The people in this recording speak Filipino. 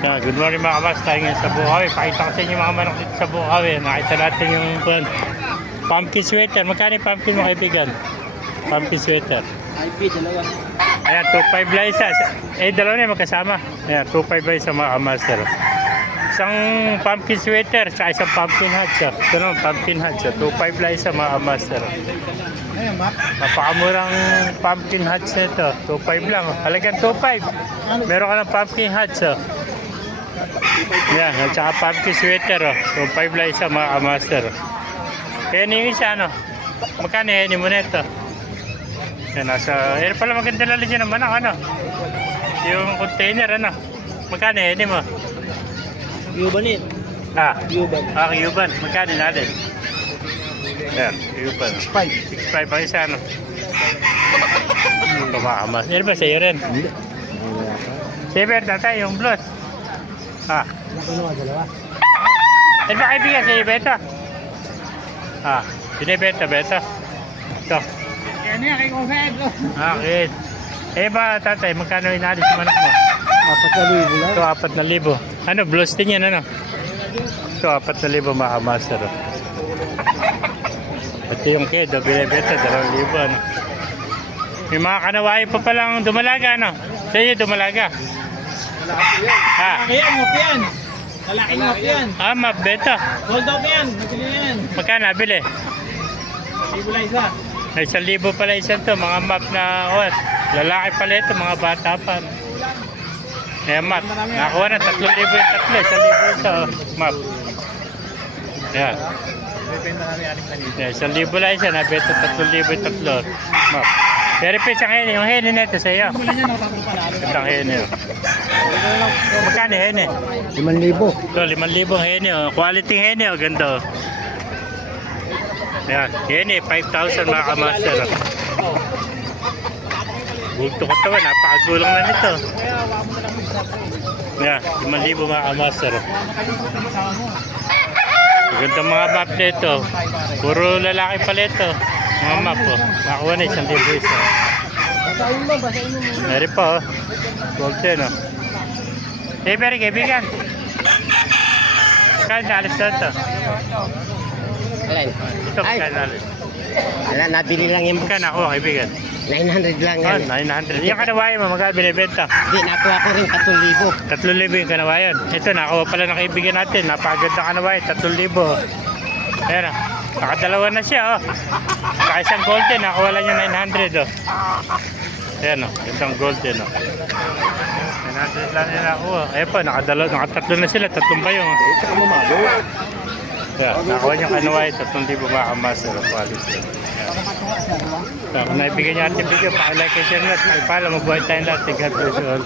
Yeah, good morning mga kabas, tayo ngayon sa Bukawi. Pakita ko sa inyo mga manok dito sa Bukawi. Nakita natin yung pumpkin sweater. Magkano yung pumpkin mo kaibigan? Pumpkin sweater. IP, dalawa. Ayan, 2.5 lang isa. Dalawa na yung magkasama. Ayan, 2.5 lang isa mga master. Isang pumpkin sweater, saka isang pumpkin hat siya. Ito naman, pumpkin hat siya. 2.5 lang isa mga master. Ayan, map. Napakamurang pumpkin hats nito. 2.5 lang. Halagang 2.5. Meron ka ng pumpkin hats. Yan, at saka pumpkin sweater. 2.5 lang isa mga master. Kaya yung isa, ano? Magkano yan mo nito? Yan, nasa... Yan pala maganda lalagyan ng manak, ano? Yung container, ano? Magkano yan mo? Cuban it. Cuban. Cuban. Magkano natin? Yan, Cuban. 6.5. 6.5 ang isa, ano? Kumakamas. Yan ba sa'yo rin? Hindi. Saber, tatay, yung blues. Nakuha, dalawa. Yan ba kaibigan sa'yo, Beto? Binibenta, Beto. Ito. Yan yan, kay Kofed. Okay. Ba, tatay, magkano inalis yung manok mo? 4,000 lang. Ito, 4,000. Ano, blues din yan, ano? Ito, 4,000 mga master. Ito yung kid, binibenta, 2,000, ano? May mga kanawain pa palang dumalaga, ano? Sa inyo, dumalaga? Lalaki yan, map yan. Lalaking map yan. Map, Beto. Sold out yan. Nabili yan. Magkano nabili? Libo lang isa. Ay, 1,000 pala isa to, mga map na what? Lalaki pala ito, mga bata pa. Ayan, map. Nakakuha na, 3,000 yung tatlo, 1,000 isa, map. Ayan. Depende namin aling kanina. Yeah, 1,000 lang isa, nabito 3,000 yung tatlo, map. Pero pizza hene, yung hene nito sa iyo. Wala niya, nakatatlo pa namin. Itang hene. Magkano hene? 5,000. Ito, 5,000 hene. Quality hene, ganda. Ayan, hene, 5,000 mga kamaster. Bulto ko ito, napakagulang na nito. Ayan, 5,000 mga kamaster. Ganda mga map nito. Puro lalaki pala ito. Mga map po. Nakakuha na 1,000 isa. Basahin mo, basahin mo. Meron pa oh. Golden oh. Pero kaibigan. Kaya nalis na ito. Alin? Ito kaya nalis. Wala, nabili lang yung Kaya nakuha kaibigan. 900 lang yan. 900. Yung kanawayan mo, magkano binibenta? Hindi, nakuha ko rin 3,000. 3,000 yung kanawayan. Ito, nakuha pala ng kaibigan natin. Napaganda kanawayan, 3,000. Ayan oh. Nakadalawa na siya oh. Saka isang golden, nakuha lang yung 900 oh. Ayan oh, isang golden oh. 900 lang nila nakuha. Ayan po, nakatatlo na sila, 3 ba yung oh. Saka mamalo. Yeah, nakuha niyang kanawayan, 3,000 mga kamaster of quality. Kung naibigyan niyo ating video, pakilike kayo siya at follow, mabuhay tayong lahat. God bless you all.